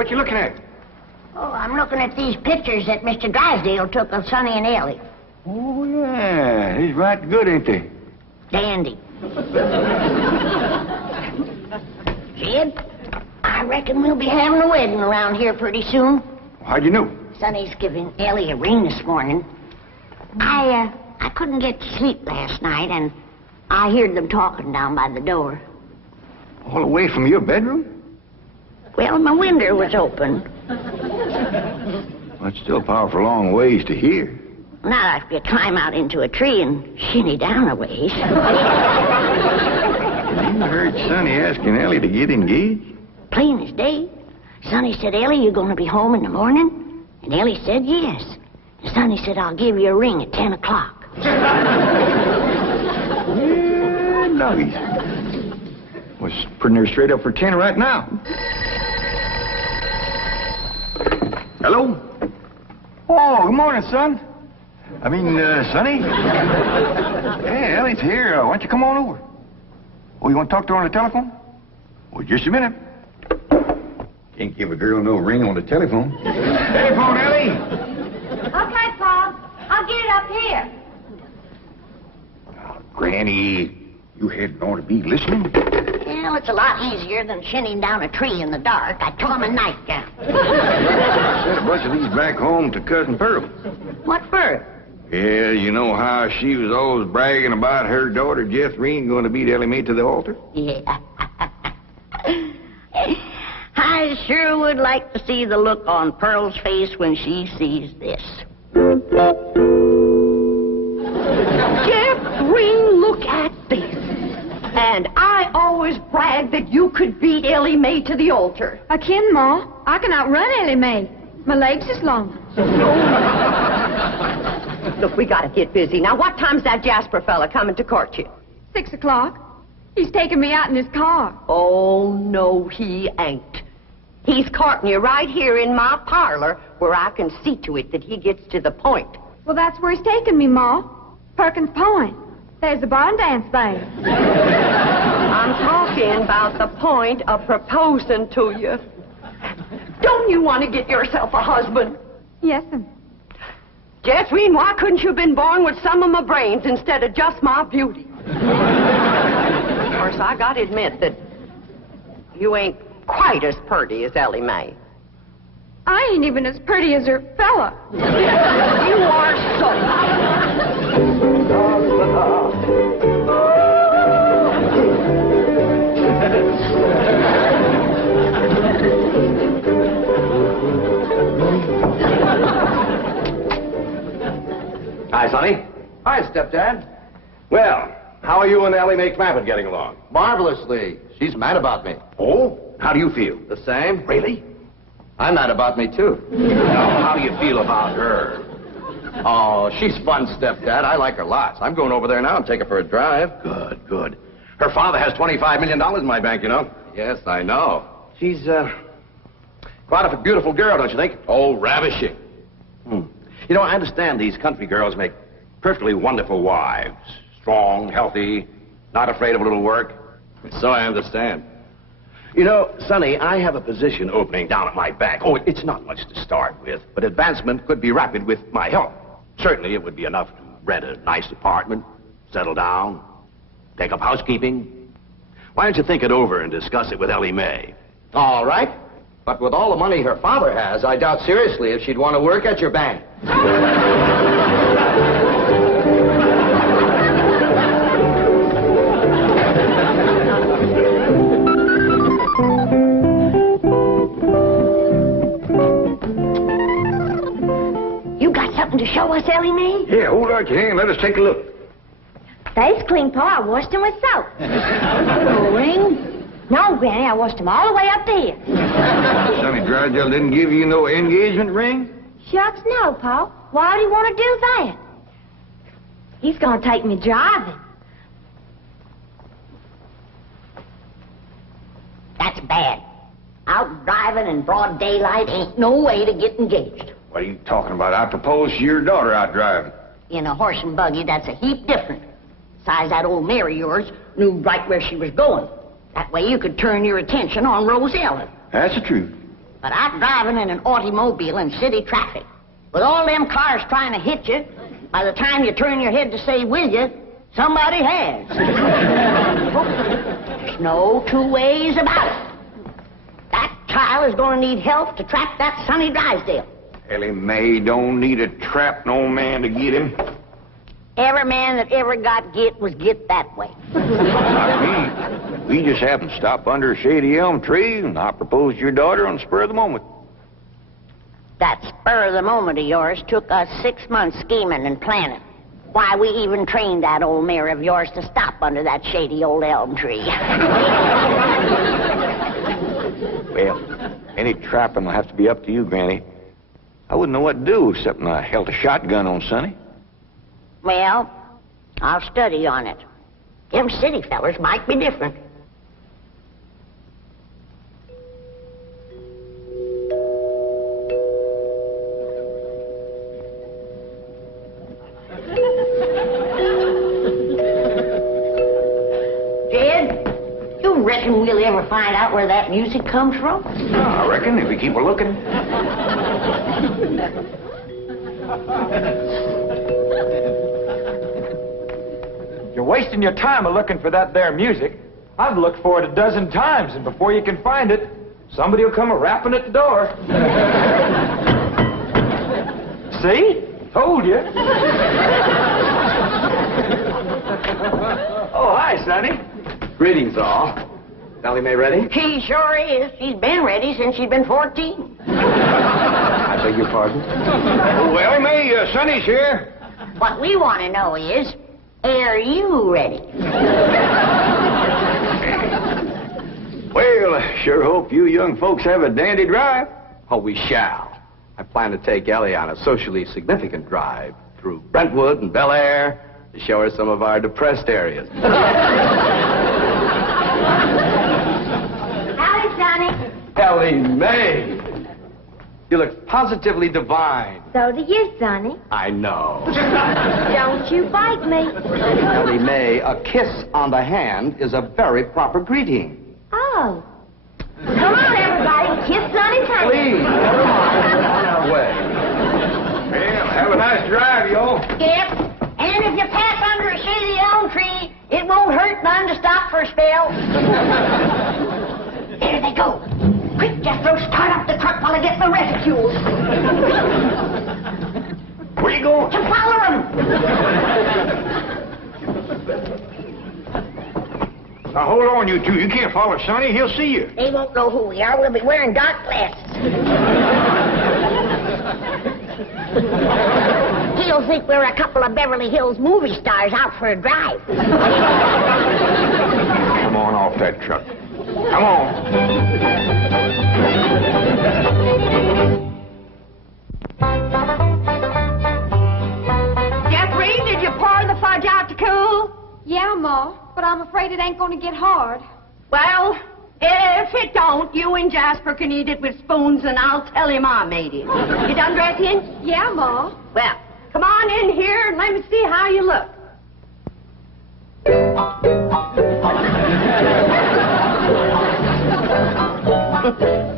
what you looking at? Oh, I'm looking at these pictures that Mr. Drysdale took of Sonny and Elly. Oh, yeah. He's right good, ain't they? Dandy. Jed, I reckon we'll be having a wedding around here pretty soon. How'd you know? Sonny's giving Elly a ring this morning. I couldn't get to sleep last night, and I heard them talking down by the door. All the way from your bedroom? Well, my window was open. Well, it's still a powerful long ways to hear. Now I have to climb out into a tree and shinny down a ways. You heard Sonny asking Elly to get engaged? Plain as day. Sonny said, Elly, you going to be home in the morning? And Elly said, yes. And Sonny said, I'll give you a ring at 10 o'clock. Yeah, no, he's... Was putting her straight up for 10 right now. Hello? Oh, good morning, son. Sonny? Hey, Elly's here. Why don't you come on over? Oh, you want to talk to her on the telephone? Well, just a minute. Can't give a girl no ring on the telephone. Telephone, Elly! Okay, Paul. I'll get it up here. Oh, Granny, you hadn't ought to be listening. Well, it's a lot easier than shinning down a tree in the dark. I took him a nightgown. Sent a bunch of these back home to Cousin Pearl. What for? Yeah, you know how she was always bragging about her daughter, Jethrine, going to beat Elly May to the altar? Yeah. I sure would like to see the look on Pearl's face when she sees this. Jethrine, look at this. And I always bragged that you could beat Elly May to the altar. I can, Ma. I can outrun Elly May. My legs is long. Look, we gotta get busy. Now, what time's that Jasper fella coming to court you? 6 o'clock. He's taking me out in his car. Oh, no, he ain't. He's courting you right here in my parlor where I can see to it that he gets to the point. Well, that's where he's taking me, Ma. Perkins Point. There's a barn dance there. I'm talking about the point of proposing to you. Don't you want to get yourself a husband? Yes, sir. Jethrine, why couldn't you have been born with some of my brains instead of just my beauty? Of course, I gotta admit that you ain't quite as pretty as Elly May. I ain't even as pretty as her fella. You are so... Hi, Sonny. Hi, Stepdad. Well, how are you and Elly May Clampett getting along? Marvelously. She's mad about me. Oh? How do you feel? The same? Really? I'm mad about me, too. Now, how do you feel about her? Oh, she's fun, Stepdad. I like her lots. I'm going over there now and take her for a drive. Good, good. Her father has $25 million in my bank, you know. Yes, I know. She's, quite a beautiful girl, don't you think? Oh, ravishing. You know, I understand these country girls make perfectly wonderful wives. Strong, healthy, not afraid of a little work. So I understand. You know, Sonny, I have a position opening down at my bank. Oh, it's not much to start with, but advancement could be rapid with my help. Certainly, it would be enough to rent a nice apartment, settle down, take up housekeeping. Why don't you think it over and discuss it with Elly May? All right. But with all the money her father has, I doubt seriously if she'd want to work at your bank. You got something to show us, Elly May? Yeah, hold out your hand. Let us take a look. That's clean, Pa. I washed them with soap. No ring? No, Granny, I washed them all the way up there. Sonny Drysdale didn't give you no engagement ring? Shucks, no, Pa. Why do you want to do that? He's going to take me driving. That's bad. Out driving in broad daylight ain't no way to get engaged. What are you talking about? I proposed to your daughter out driving. In a horse and buggy, that's a heap different. Besides, that old mare of yours knew right where she was going. That way you could turn your attention on Rose Ellen. That's the truth. But I'm driving in an automobile in city traffic. With all them cars trying to hit you, by the time you turn your head to say, will you, somebody has. There's no two ways about it. That child is going to need help to track that Sonny Drysdale. Elly May don't need to trap no man to get him. Every man that ever got get was get that way. Not me. We just happened to stop under a shady elm tree, and I proposed to your daughter on the spur of the moment. That spur of the moment of yours took us 6 months scheming and planning. Why, we even trained that old mare of yours to stop under that shady old elm tree. Well, any trapping will have to be up to you, Granny. I wouldn't know what to do except I held a shotgun on Sonny. Well, I'll study on it. Them city fellers might be different. Jed, you reckon we'll ever find out where that music comes from? I reckon if we keep a looking. You're wasting your time looking for that there music. I've looked for it a dozen times, and before you can find it, somebody will come a-rapping at the door. See? Told you. Oh, hi, Sonny. Greetings, all. Elly May ready? She sure is. She's been ready since she's been 14. I beg your pardon? Oh, Elly May, Sonny's here. What we want to know is, are you ready? Well, I sure hope you young folks have a dandy drive. Oh, we shall. I plan to take Elly on a socially significant drive through Brentwood and Bel Air to show her some of our depressed areas. Howdy, Sonny. Elly May. You look positively divine. So do you, Sonny. I know. Don't you bite me. Elly May, a kiss on the hand is a very proper greeting. Oh. Come on, everybody. Kiss Sonny's hand. Please, never mind. We're on our way. Well, have a nice drive, y'all. Yep. And if you pass under a shady elm tree, it won't hurt none to stop for a spell. There they go. Quick, Jethro, start up the truck while I get the reticule. Where you going? To follow them. Now, hold on, you two. You can't follow Sonny. He'll see you. They won't know who we are. We'll be wearing dark glasses. He'll think we're a couple of Beverly Hills movie stars out for a drive. Come on off that truck. Come on. Jethrine, did you pour the fudge out to cool? Yeah, Ma, but I'm afraid it ain't going to get hard. Well, if it don't, you and Jasper can eat it with spoons, and I'll tell him I made it. You done dressing? Yeah, Ma. Well, come on in here and let me see how you look.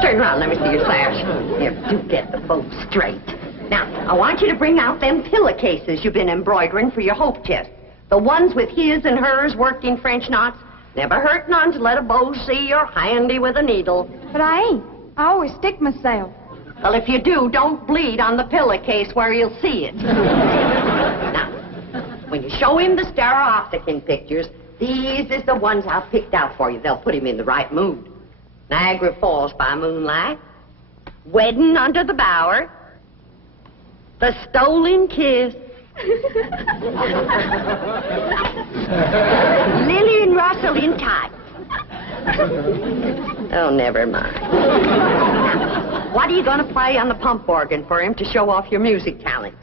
Turn around, let me see your sash. Here, do get the folks straight. Now, I want you to bring out them pillowcases you've been embroidering for your hope chest. The ones with his and hers worked in French knots. Never hurt none to let a beau see you're handy with a needle. But I ain't. I always stick myself. Well, if you do, don't bleed on the pillowcase where you'll see it. Now, when you show him the stereopticon pictures, these is the ones I've picked out for you. They'll put him in the right mood. Niagara Falls by moonlight, Wedding under the Bower, The Stolen Kiss, Lily and Russell in tights. Oh, never mind. What are you going to play on the pump organ for him to show off your music talent?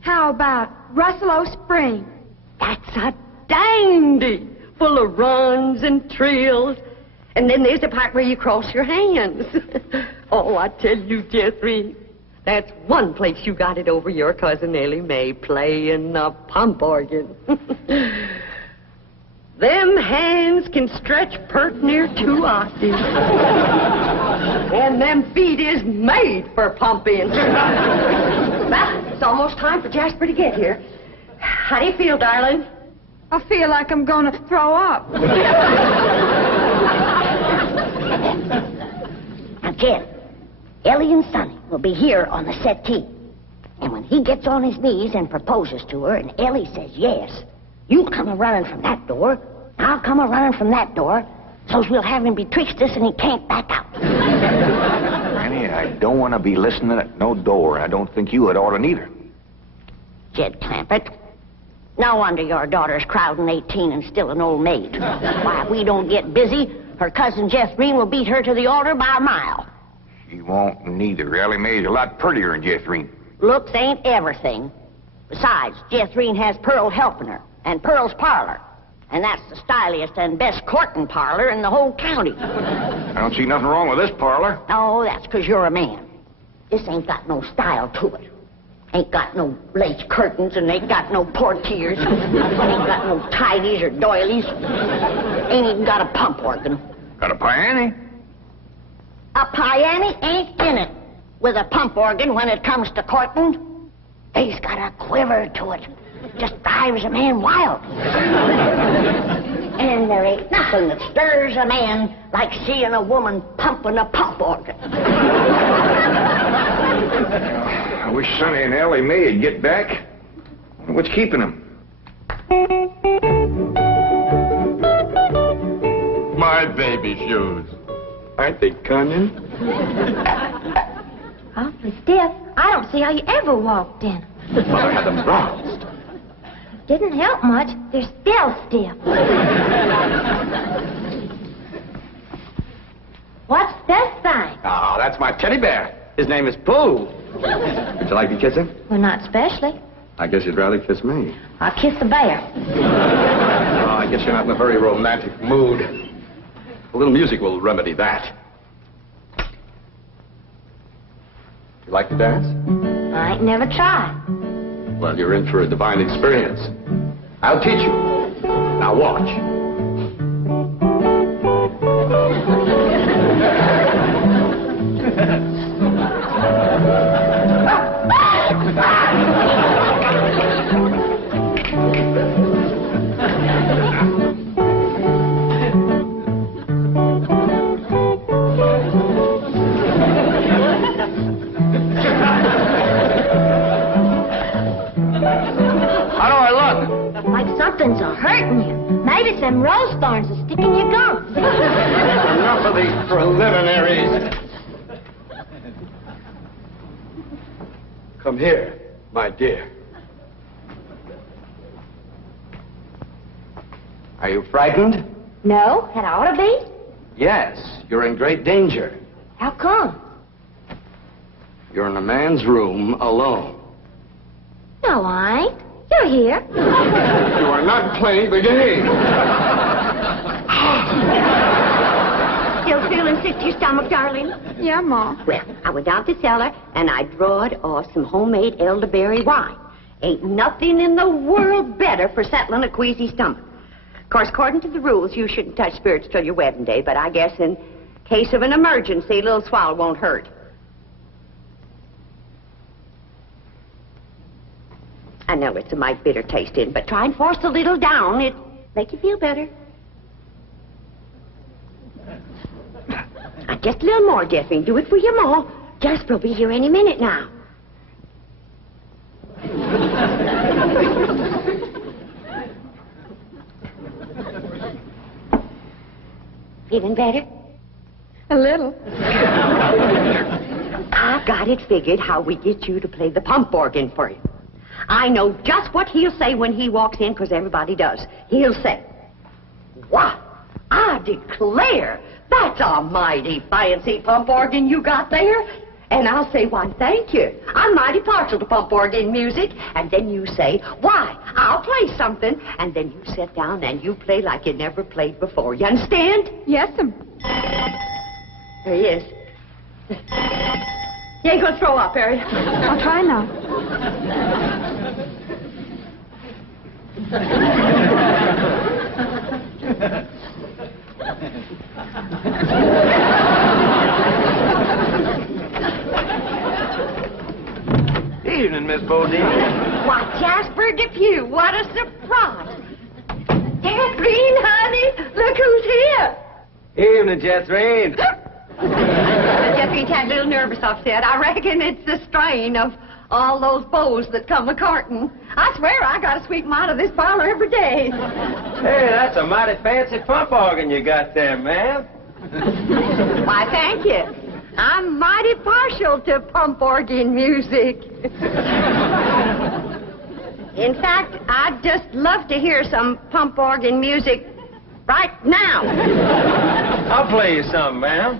How about Russell O'Spring? That's a dandy, full of runs and trills. And then there's the part where you cross your hands. Oh, I tell you, Jethrine, that's one place you got it over your cousin Elly May, playing the pump organ. Them hands can stretch pert near 2 octaves. And them feet is made for pumping. Well, it's almost time for Jasper to get here. How do you feel, darling? I feel like I'm going to throw up. Now, Jed, Elly and Sonny will be here on the settee. And when he gets on his knees and proposes to her, and Elly says yes, you come a-running from that door, I'll come a-running from that door, so's we'll have him betwixt us and he can't back out. Granny, I don't want to be listening at no door. I don't think you had ought to neither. Jed Clampett, no wonder your daughter's crowding 18 and still an old maid. Why, if we don't get busy, her cousin Jethrine will beat her to the altar by a mile. She won't neither. Elly May's a lot prettier than Jethrine. Looks ain't everything. Besides, Jethrine has Pearl helping her, and Pearl's parlor. And that's the styliest and best courting parlor in the whole county. I don't see nothing wrong with this parlor. Oh, that's 'cause you're a man. This ain't got no style to it. Ain't got no lace curtains and ain't got no portiers. Ain't got no tidies or doilies. Ain't even got a pump organ. Got a piano? A piano ain't in it with a pump organ when it comes to courting. They's got a quiver to it. Just drives a man wild. And there ain't nothing that stirs a man like seeing a woman pumping a pump organ. I wish Sonny and Elly May would get back. What's keeping them? My baby shoes. Aren't they cunning? Awfully stiff. I don't see how you ever walked in. Mother had them bronzed. Didn't help much. They're still stiff. What's this thing? Oh, that's my teddy bear. His name is Pooh. Would you like to kiss him? Well, not especially. I guess you'd rather kiss me. I'll kiss the bear. Oh, I guess you're not in a very romantic mood. A little music will remedy that. You like to dance? I ain't never tried. Well, you're in for a divine experience. I'll teach you. Now watch. Something's a-hurting you. Maybe some rose thorns are sticking your gums. Enough of these preliminaries. Come here, my dear. Are you frightened? No, that ought to be. Yes, you're in great danger. How come? You're in a man's room alone. No, I ain't. You're here. You are not playing the game. Still feeling sick to your stomach, darling? Yeah, Ma. Well, I went down to the cellar and I drawed off some homemade elderberry wine. Ain't nothing in the world better for settling a queasy stomach. Of course, according to the rules, you shouldn't touch spirits till your wedding day, but I guess in case of an emergency, a little swallow won't hurt. I know it's a mite bitter tasting, but try and force a little down. It'll make you feel better. Just a little more, Jethrine. Do it for your ma. Jasper will be here any minute now. Feeling better? A little. I've got it figured how we get you to play the pump organ for you. I know just what he'll say when he walks in, because everybody does. He'll say, "Wow, I declare, that's a mighty fancy pump organ you got there." And I'll say, "Why, thank you. I'm mighty partial to pump organ music." And then you say, "Why, I'll play something." And then you sit down and you play like you never played before. You understand? Yes'm. There he is. You ain't gonna throw up, are you? I'll try now. Bodine. Why, Jasper Depew, what a surprise. Jethrine, honey, look who's here. Evening, Jethrine. Jeffrey's had a little nervous upset. I reckon it's the strain of all those beaux that come a-courting. I swear I gotta sweep them out of this parlor every day. Hey, that's a mighty fancy pump organ you got there, ma'am. Why, thank you. I'm mighty partial to pump organ music. In fact, I'd just love to hear some pump organ music right now. I'll play you some, ma'am.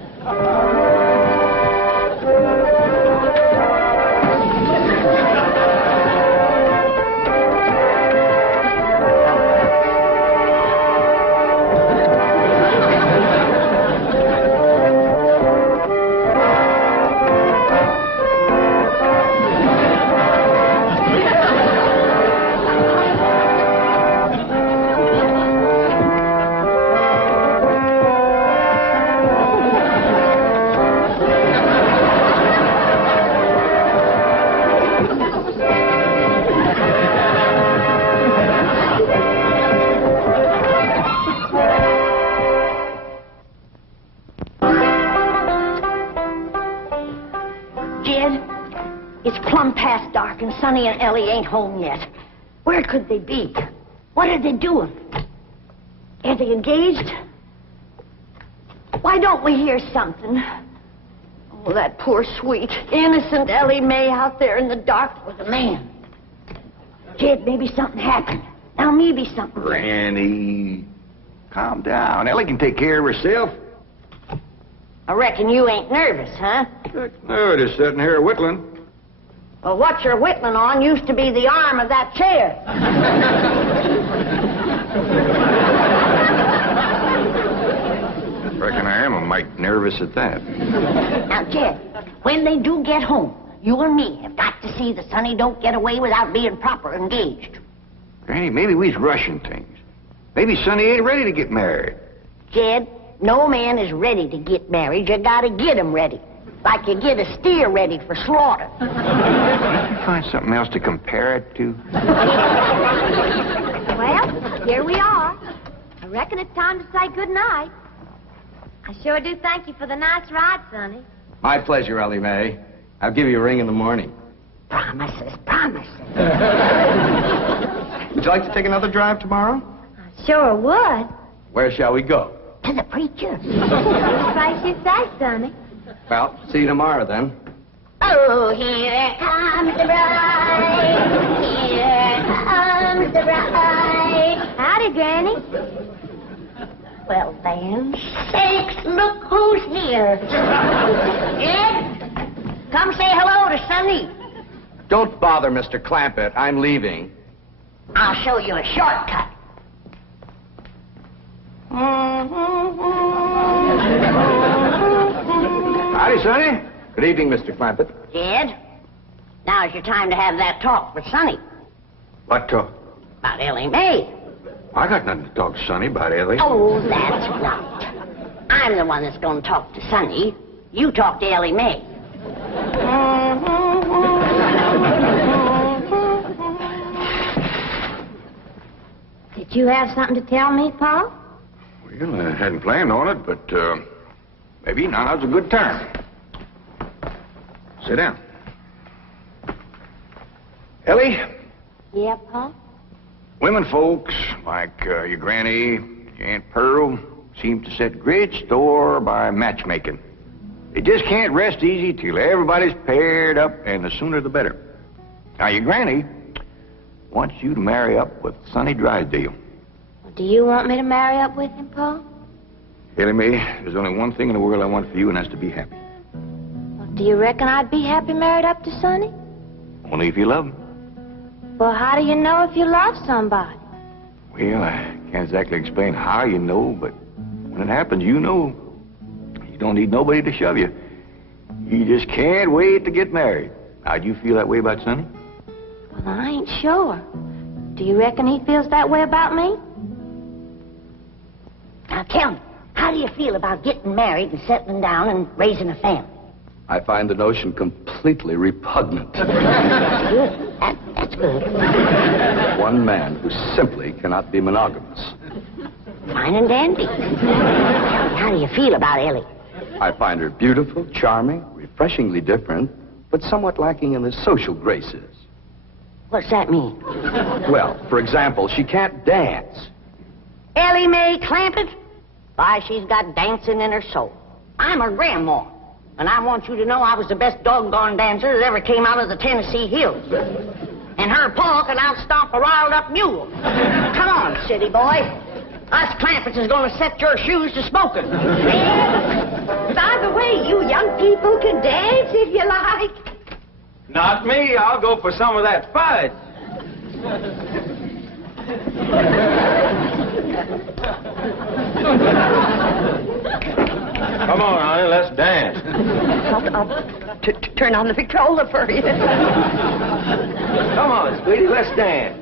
It's plumb past dark, and Sonny and Elly ain't home yet. Where could they be? What are they doing? Are they engaged? Why don't we hear something? Oh, that poor, sweet, innocent Elly May out there in the dark with a man. Jed, maybe something happened. Now maybe something. Granny, calm down. Elly can take care of herself. I reckon you ain't nervous, huh? No, just sitting here whittling. Well, what you're whittling on used to be the arm of that chair. Reckon I am a mite nervous at that. Now, Jed, when they do get home, you and me have got to see that Sonny don't get away without being proper engaged. Granny, maybe we's rushing things. Maybe Sonny ain't ready to get married. Jed, no man is ready to get married. You gotta get him ready. Like you get a steer ready for slaughter. Can't you find something else to compare it to? Well, here we are. I reckon it's time to say good night. I sure do thank you for the nice ride, Sonny. My pleasure, Elly May. I'll give you a ring in the morning. Promises, promises. Would you like to take another drive tomorrow? I sure would. Where shall we go? To the preacher. Any place you say, Sonny. Well, see you tomorrow, then. Oh, here comes the bride. Here comes the bride. Howdy, Granny. Well, then, sakes, look who's here. Ed, come say hello to Sonny. Don't bother, Mr. Clampett. I'm leaving. I'll show you a shortcut. Howdy, Sonny. Good evening, Mr. Clampett. Jed, now's your time to have that talk with Sonny What talk? about Elly May. I got nothing to talk to Sonny about, Elly. Oh, that's right. I'm the one that's going to talk to Sonny. You talk to Elly May. Did you have something to tell me, Paul? Well, I hadn't planned on it, but maybe now's a good time. Sit down. Elly, Yeah, Paul? women folks like your granny, your Aunt Pearl, seem to set great store by matchmaking. They just can't rest easy till everybody's paired up, and the sooner the better. Now, your granny wants you to marry up with Sonny Drysdale. Well, do you want me to marry up with him, Paul? Elly May, there's only one thing in the world I want for you, and that's to be happy. Well, do you reckon I'd be happy married up to Sonny? Only if you love him. Well, how do you know if you love somebody? Well, I can't exactly explain how you know, but when it happens, you know. You don't need nobody to shove you. You just can't wait to get married. Now, do you feel that way about Sonny? Well, I ain't sure. Do you reckon he feels that way about me? Now, tell me, how do you feel about getting married and settling down and raising a family? I find the notion completely repugnant. Good. That's good. One man who simply cannot be monogamous. Fine and dandy. How do you feel about Elly? I find her beautiful, charming, refreshingly different, but somewhat lacking in the social graces. What's that mean? Well, for example, she can't dance. Elly May Clampett? Why, she's got dancing in her soul. I'm her grandma, and I want you to know I was the best doggone dancer that ever came out of the Tennessee hills. And her pa can outstomp a riled-up mule. Come on, city boy. Us Clampetts is going to set your shoes to smoking. By the way, you young people can dance if you like. Not me. I'll go for some of that fudge. Come on, honey, let's dance. I'll turn on the Victrola for you. Come on, sweetie, let's dance.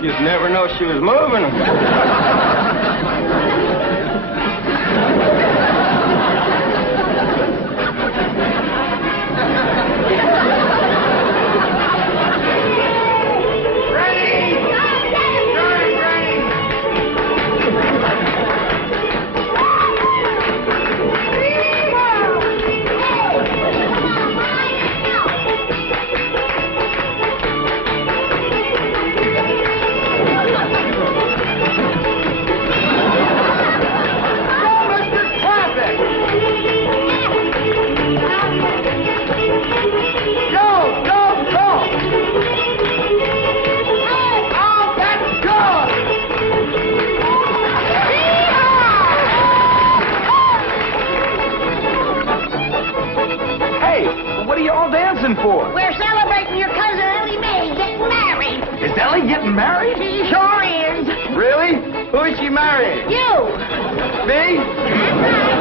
You'd never know she was moving. For? We're celebrating your cousin Elly May getting married. Is Elly getting married? She sure is. Really? Who is she marrying? You. Me? That's right.